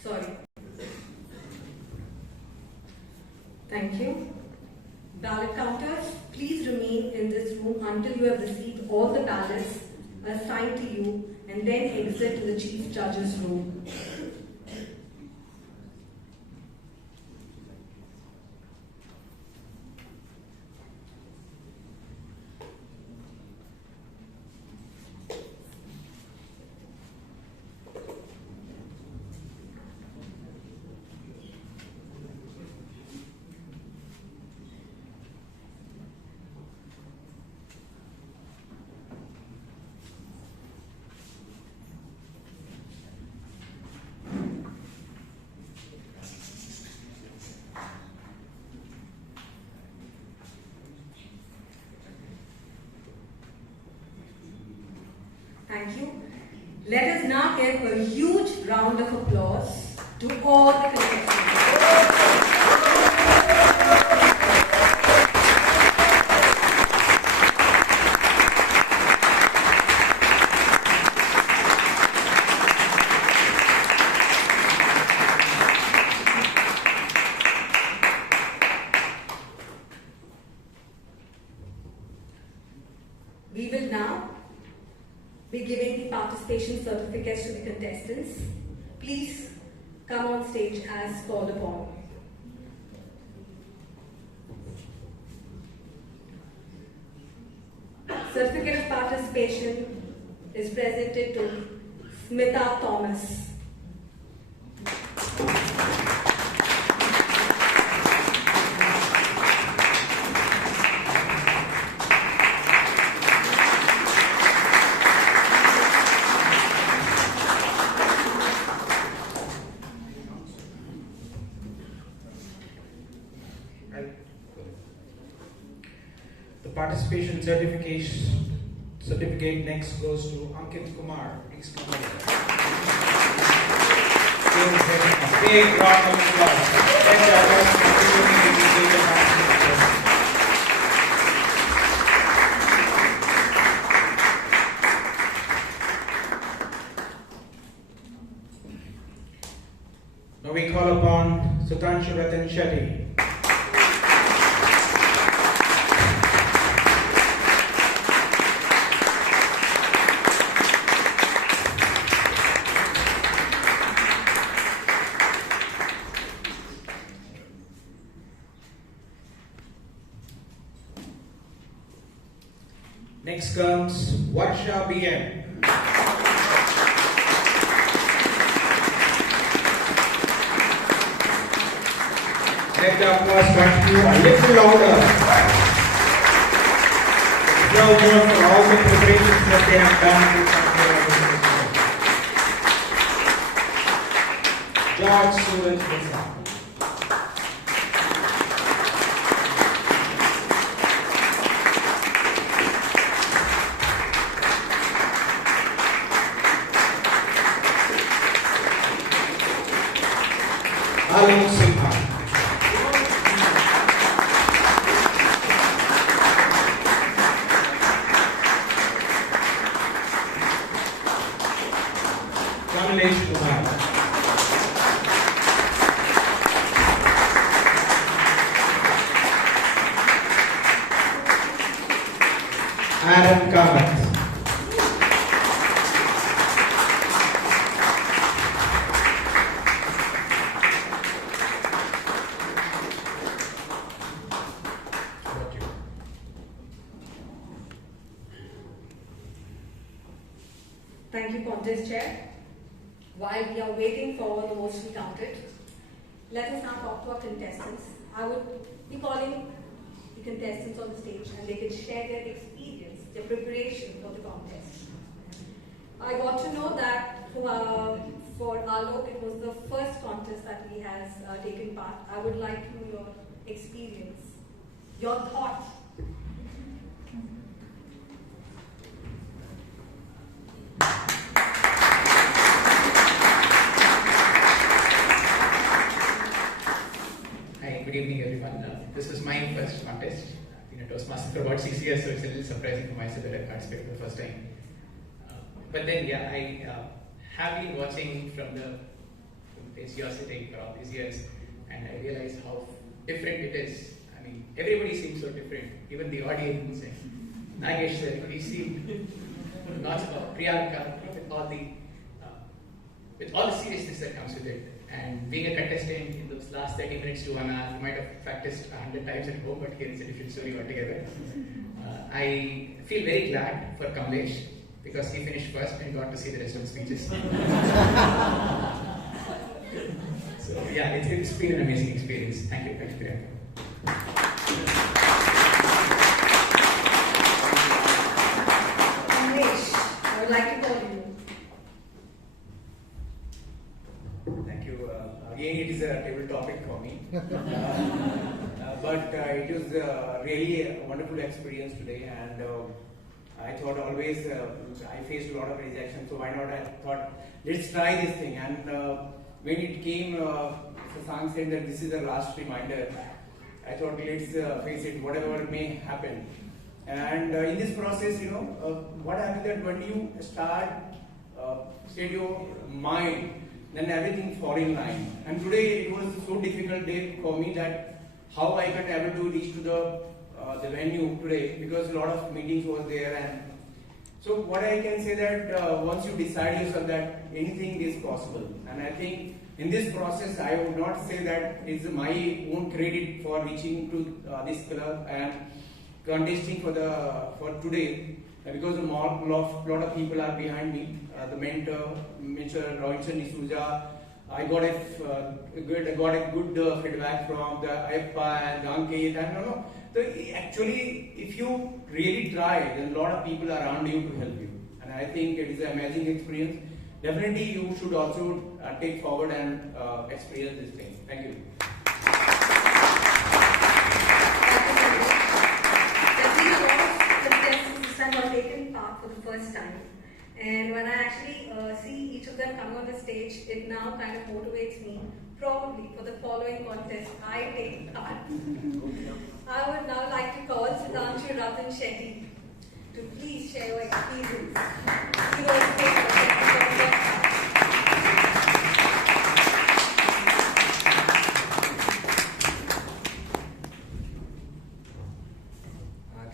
Sorry. Thank you. Ballot counters, please remain in this room until you have received all the ballots assigned to you and then exit to the chief judge's room. Thank you. Let us now give a huge round of applause to all the contestants. We will now be giving the participation certificates to the contestants. Please come on stage as called upon. Certificate of participation is presented to Smita Thomas. The participation certificate next goes to Ankit Kumar. Please come over. Give him a big round of applause. Thank you guys for contributing to the participation. Now we call upon Sutanshu Ratan Shetty. Next comes Varsha BM. Let the applause continue a little louder. Deserve more for all the preparations that they have done to come here. George Suraj Misa. Alok Simha. Kamlesh Kumar. Aaron Kamath. Thank you, Contest Chair. While we are waiting for the votes to be counted, let us now talk to our contestants. I would be calling the contestants on the stage and they can share their experience, their preparation for the contest. I got to know that for Alok, it was the first contest that he has taken part. I would like to know your experience, your thoughts. Hi, good evening everyone. This is my first contest. I've been a Toastmaster for about 6 years, so it's a little surprising for myself that I participated for the first time. But then, yeah, I have been watching from the place you're sitting for all these years, and I realize how different it is. I mean, everybody seems so different, even the audience, and Nagesh, everybody seemed not about Priyanka, with all the seriousness that comes with it. And being a contestant in those last 30 minutes to 1 hour, you might have practiced 100 times at home, but here it's a different story altogether. I feel very glad for Kamlesh because he finished first and got to see the rest of the speeches. So yeah, it's been an amazing experience. Thank you, Priyanka. Kamlesh, I would like to call you. Thank you. Again, it is a table topic for me. But it was really a wonderful experience today, and I thought always I faced a lot of rejection, so why not? I thought let's try this thing. And when it came, Sasank said that this is the last reminder. I thought let's face it, whatever may happen. And in this process, what happens that when you start set your mind, then everything fall in line. And today it was so difficult day for me that how I can able to reach to the venue today, because a lot of meetings was there. And so what I can say that once you decide yourself that anything is possible, and I think in this process I would not say that it's my own credit for reaching to this club and contesting for today, because a lot of people are behind me. The mentor, Mr. Robinson D'Souza, I got a good feedback from the Ayappa and Ankit, and So actually, if you really try, then a lot of people are around you to help you, and I think it is an amazing experience. Definitely, you should also take forward and experience this thing. Thank you. Have taken part for the first time, and when I actually see each of them coming on the stage, it now kind of motivates me probably for the following contest I take part. I would now like to call Sudhanshu Ratan Shetty to please share your experience.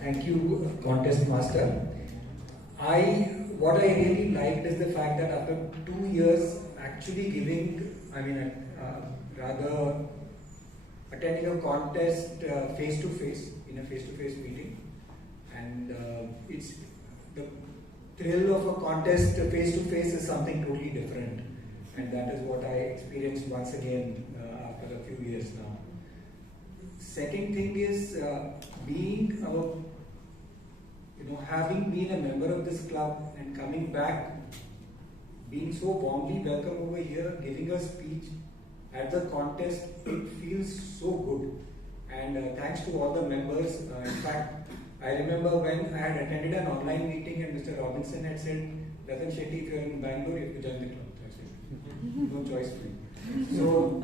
Thank you, Contest Master. What I really liked is the fact that after 2 years actually rather attending a contest face-to-face, in a face-to-face meeting, and it's the thrill of a contest face-to-face is something totally different, and that is what I experienced once again after a few years now. second thing is being having been a member of this club and coming back, being so warmly welcome over here, giving a speech at the contest, it feels so good. And thanks to all the members. In fact, I remember when I had attended an online meeting and Mr. Robinson had said, Ratan Shetty, if you are in Bangalore, you have to join the club. I said, no choice for you. So,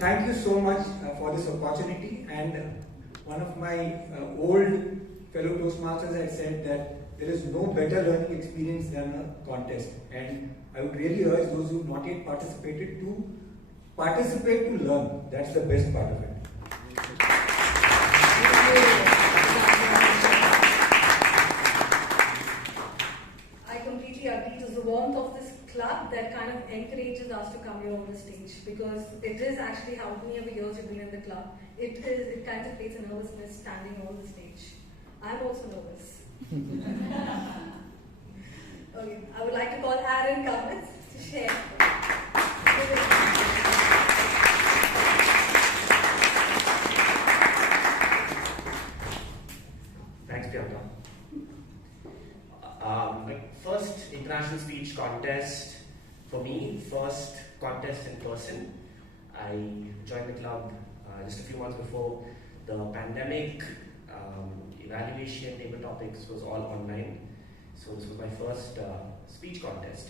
thank you so much for this opportunity. And one of my old fellow Toastmasters had said that there is no better learning experience than a contest. And I would really urge those who have not yet participated to participate to learn. That's the best part of it. I completely agree. It is the warmth of this club that kind of encourages us to come here on the stage, because it is actually how many of the years you've been in the club. It kind of creates a nervousness standing on the stage. I'm also nervous. Okay, I would like to call Aaron Cummins to share. Thanks, Priyanka. My first international speech contest, for me, first contest in person. I joined the club just a few months before the pandemic. Evaluation, table topics was all online. So this was my first speech contest,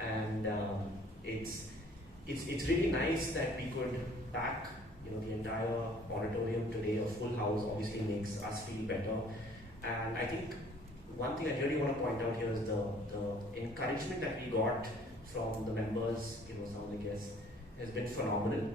and it's really nice that we could pack the entire auditorium today. A full house obviously makes us feel better, and I think one thing I really want to point out here is the encouragement that we got from the members, some of the guests, has been phenomenal.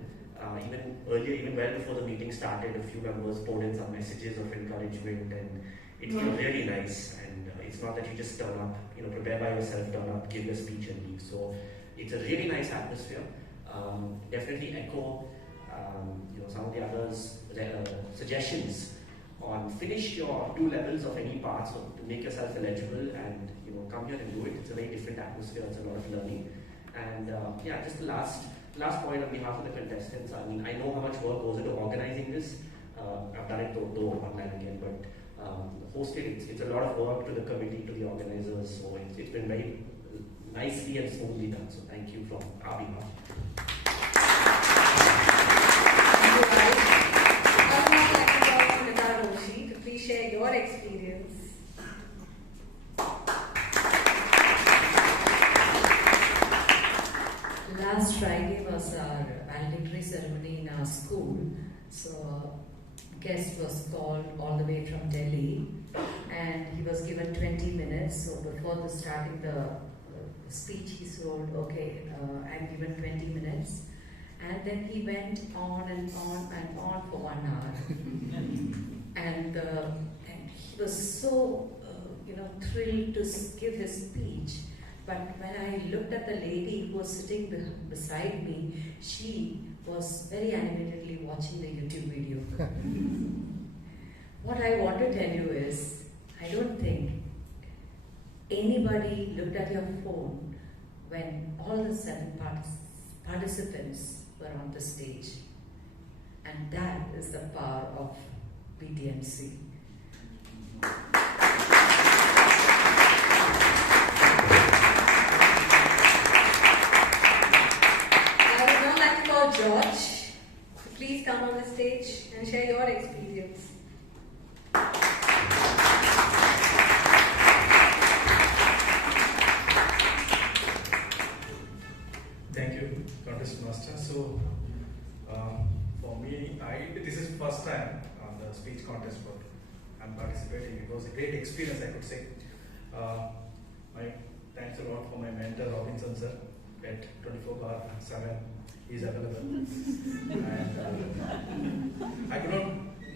Even earlier, even well before the meeting started, a few members poured in some messages of encouragement, and it feels really nice. And it's not that you just turn up, prepare by yourself, turn up, give your speech and leave. So it's a really nice atmosphere. Definitely echo, some of the others' suggestions on finish your 2 levels of any part, so to make yourself eligible, and come here and do it. It's a very different atmosphere. It's a lot of learning. And just the last point on behalf of the contestants. I mean, I know how much work goes into organizing this. I've done it though online again, but hosted, it's a lot of work to the committee, to the organizers. So it's been very nicely and smoothly done. So thank you from our behalf. Please share your experience. Last Friday was our valedictory ceremony in our school. So a guest was called all the way from Delhi, and he was given 20 minutes. So before starting the speech, he told, okay, I'm given 20 minutes. And then he went on and on and on for 1 hour. and he was so, thrilled to give his speech. But when I looked at the lady who was sitting beside me, she was very animatedly watching the YouTube video. What I want to tell you is, I don't think anybody looked at your phone when all the 7 participants were on the stage. And that is the power of BTMC. George, please come on the stage and share your experience. Thank you, Toastmaster. So, for me, this is first time on the speech contest, but I'm participating. It was a great experience, I could say. My thanks a lot for my mentor, Robinson sir, at 24/7. Is available. And I could not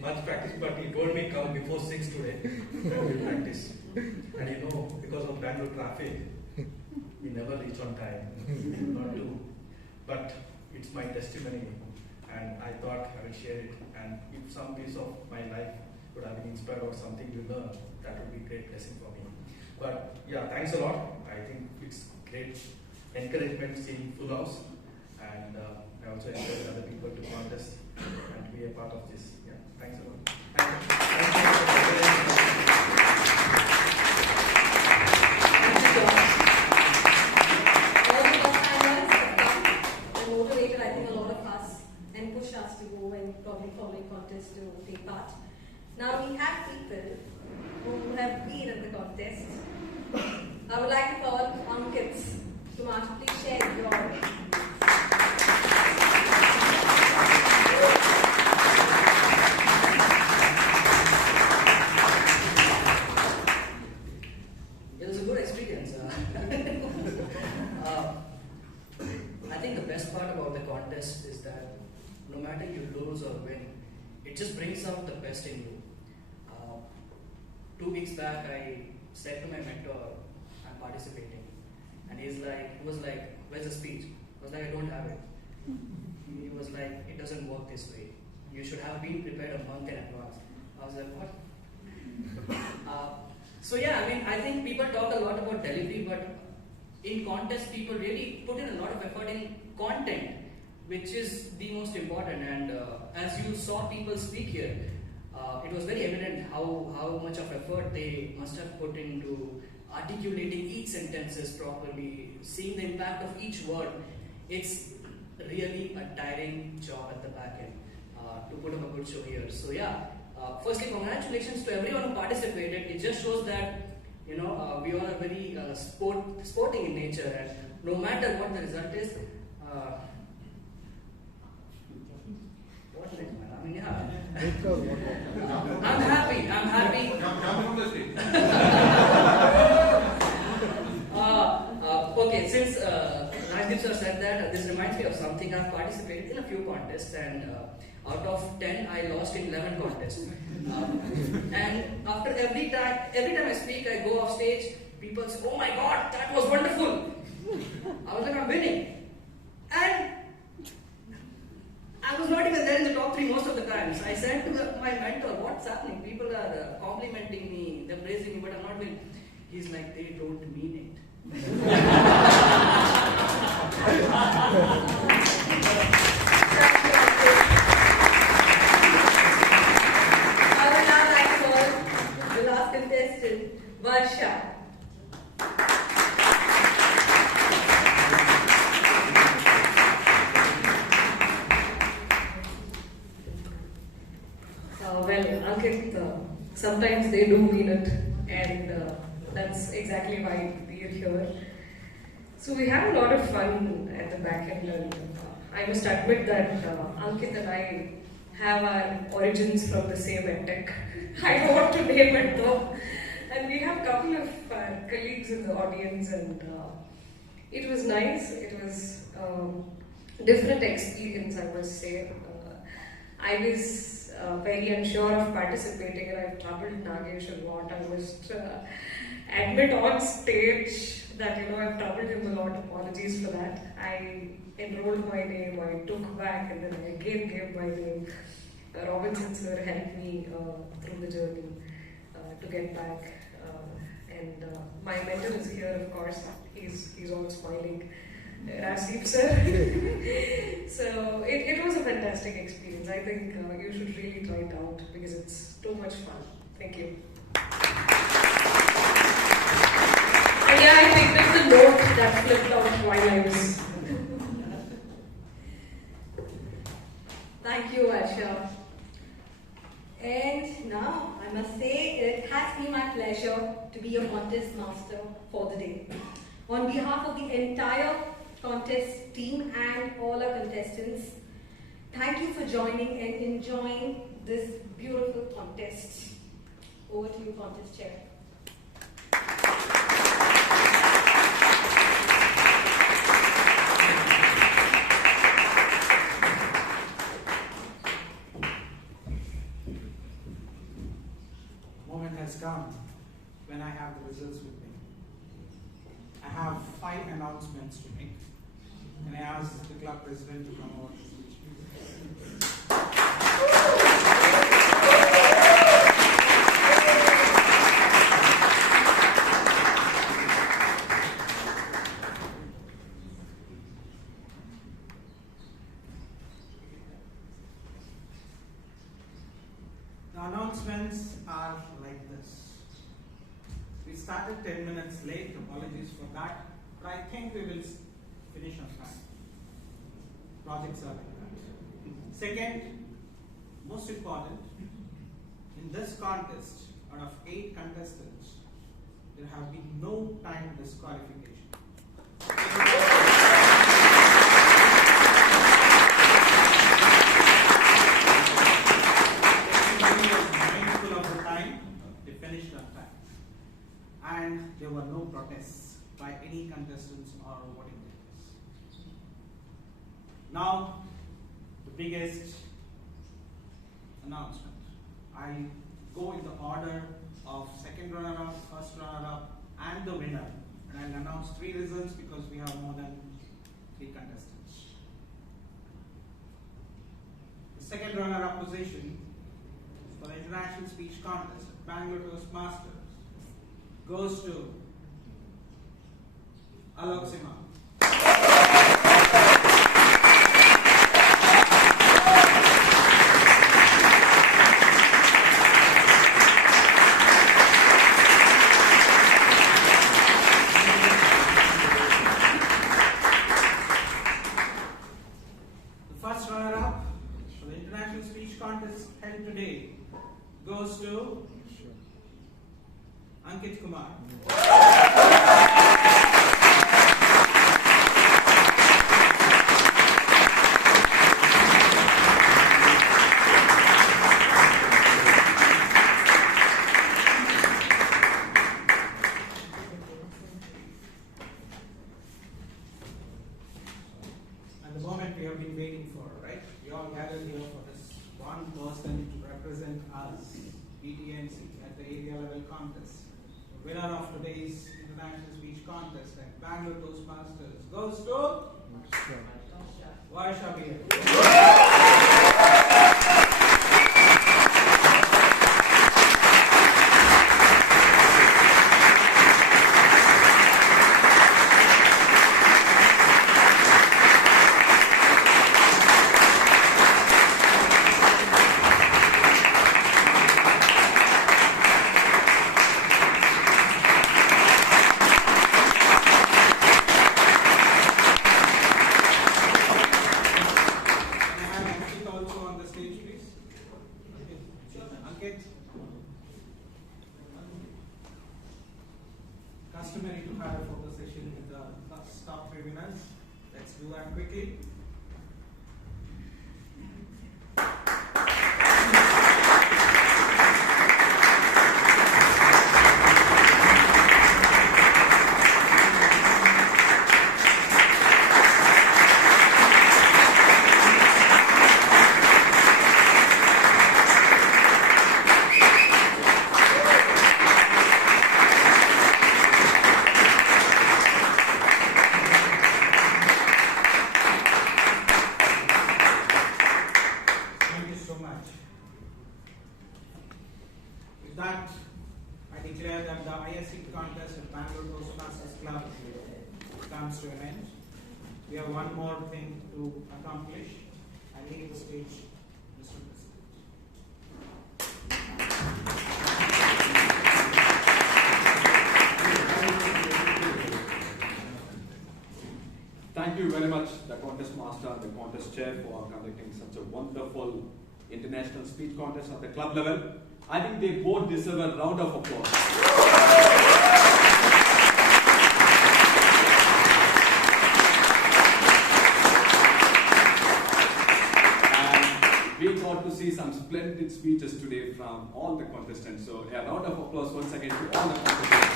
much practice, but he told me come before 6 today. I will practice. And because of Bangalore traffic, we never reach on time. We do not do. But it's my testimony, and I thought I will share it. And if some piece of my life would have been inspired or something you learn, that would be a great blessing for me. But yeah, thanks a lot. I think it's great encouragement seeing full house. And I also encourage other people to contest and to be a part of this. Yeah. Thanks a lot. And motivated, I think, a lot of us and push us to go and probably following contests to take part. Now we have people who have been at the contest. I would like to call Ankit. Kumar, please share your. It was a good experience. I think the best part about the contest is that no matter you lose or win, it just brings out the best in you. 2 weeks back, I said to my mentor, I'm participating. And he was like, where's the speech? I was like, I don't have it. He was like, it doesn't work this way. You should have been prepared a month in advance. I was like, what? So yeah, I mean, I think people talk a lot about delivery, but in contests, people really put in a lot of effort in content, which is the most important. And as you saw people speak here, it was very evident how much of effort they must have put into articulating each sentences properly, seeing the impact of each word. It's really a tiring job at the back end to put up a good show here. So yeah, firstly, congratulations to everyone who participated. It just shows that we all are very sporting in nature, and no matter what the result is, what next, man? I mean, yeah. I'm happy. Jump from the stage. Okay, since Rajdeep sir said that, this reminds me of something. I've participated in a few contests, and out of 10, I lost in 11 contests. And after every time I speak, I go off stage, people say, "Oh my God, that was wonderful." I was like, I'm winning. And I was not even there in the top 3 most of the times. I said to my mentor, what's happening? People are complimenting me, they're praising me, but I'm not winning. He's like, they don't mean it. I would now like to call the last contestant, Varsha. Well, Ankit, sometimes they do mean it, and that's exactly why we're here. So we have a lot of fun at the back end, and I must admit that Ankit and I have our origins from the same edtech. I don't want to name it though. And we have a couple of colleagues in the audience, and it was nice. It was different experience, I must say. I was very unsure of participating, and I've troubled Nagesh a lot. I must admit on stage that I've troubled him a lot. Apologies for that. I enrolled my name, I took back, and then I again gave my name. Robinson sir helped me through the journey to get back. And my mentor is here, of course. He's all smiling. Rajdeep sir. So it was a fantastic experience. I think you should really try it out because it's too much fun. Thank you. And yeah, I picked up the note that flipped out while I was. Thank you, Varsha. And now, I must say, it has been my pleasure to be your contest master for the day. On behalf of the entire contest team and all our contestants, thank you for joining and enjoying this beautiful contest. Over to you, contest chair. The moment has come when I have the results with me. I have 5 announcements to make, and I ask the club president to come over to speech. announcements are like this. We started 10 minutes late, apologies for that, but I think we will finish on time. Projects are like that. Second, most important, in this contest, out of 8 contestants, there have been no time disqualification. Mindful of the time, they finished on time. And there were no protests by any contestants or voting delegates. Now, the biggest announcement. I go in the order of second runner-up, first runner-up, and the winner. And I'll announce 3 results because we have more than 3 contestants. The second runner-up position for the International Speech Contest at Bangalore Toastmasters goes to Alok Sima. Goes to Ankit Kumar. And the moment we have been waiting for, right? We all gathered here for this one person to represent us, BTNC, at the area level contest. The winner of today's International Speech Contest at Bangalore Toastmasters goes to Varsha. Customary to have a photo session with the top 3 winners. Let's do that quickly. With that, I declare that the ISC contest at Bangalore Toastmasters Club comes to an end. We have one more thing to accomplish. I leave the stage, Mr. President. Thank you very much, the contest master and the contest chair, for conducting such a wonderful international speech contest at the club level. I think they both deserve a round of applause. And we got to see some splendid speeches today from all the contestants. So a round of applause once again to all the contestants.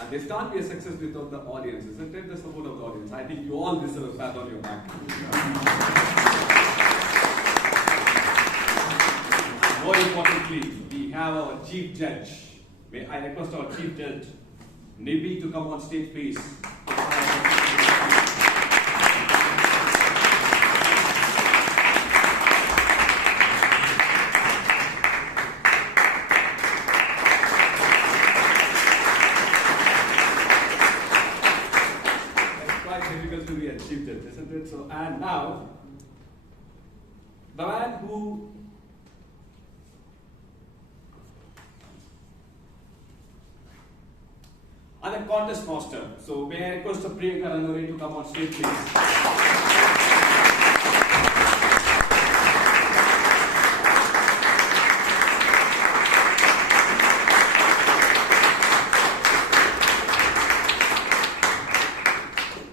And this can't be a success without the audience, isn't it? The support of the audience. I think you all deserve a pat on your back. More importantly, we have our chief judge. May I request our chief judge, Nibi, to come on stage, please. Quite difficult to be a chief judge, isn't it? So, and now, the man who and the contest master. So may I request the Priyanka Ranore to come on stage, please.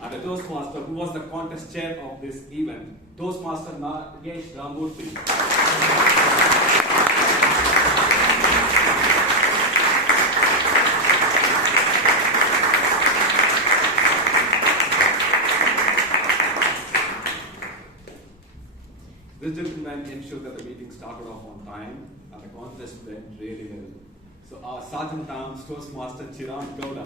And the Toastmaster, who was the contest chair of this event, Toastmaster Nagesh Ramurthy. This gentleman ensured that the meeting started off on time and the contest went really well. So our Sergeant Arms Toastmaster Chiran Gowda.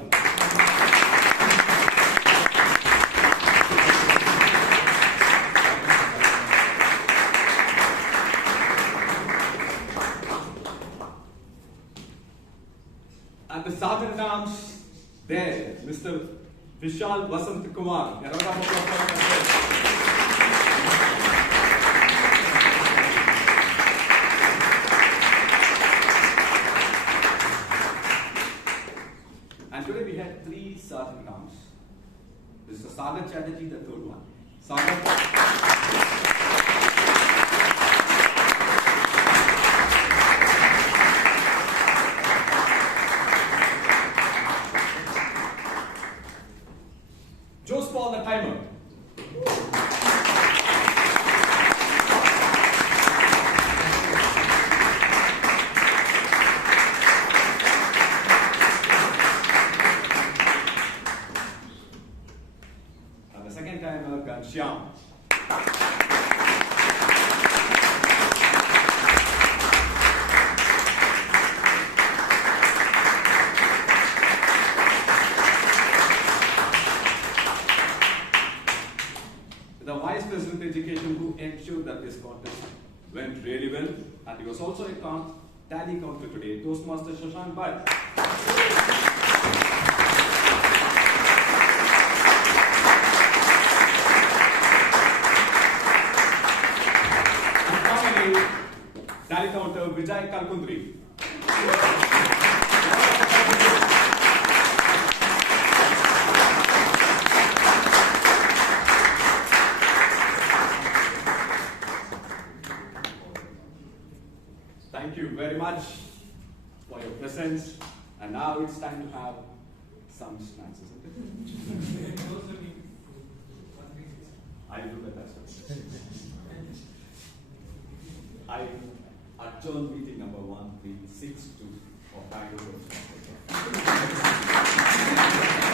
And the Sergeant Arms there, Mr. Vishal Vasant Kumar. A round of applause for him. And today we had three Sergeant Arms. This is Sagar Chatterjee, the third one. Jose Paul, the timer. And the second timer, Ghanshyam. The Vice President Education who ensured that this contest went really well, and he was also a tally counter today, Toastmaster Shashank Bhatt. And finally, tally counter Vijay Kalkundri. Thank you very much for your presence. And now it's time to have some snacks, isn't it? I do that as well. I adjourn meeting number 1362 of Bangalore Toastmasters Club.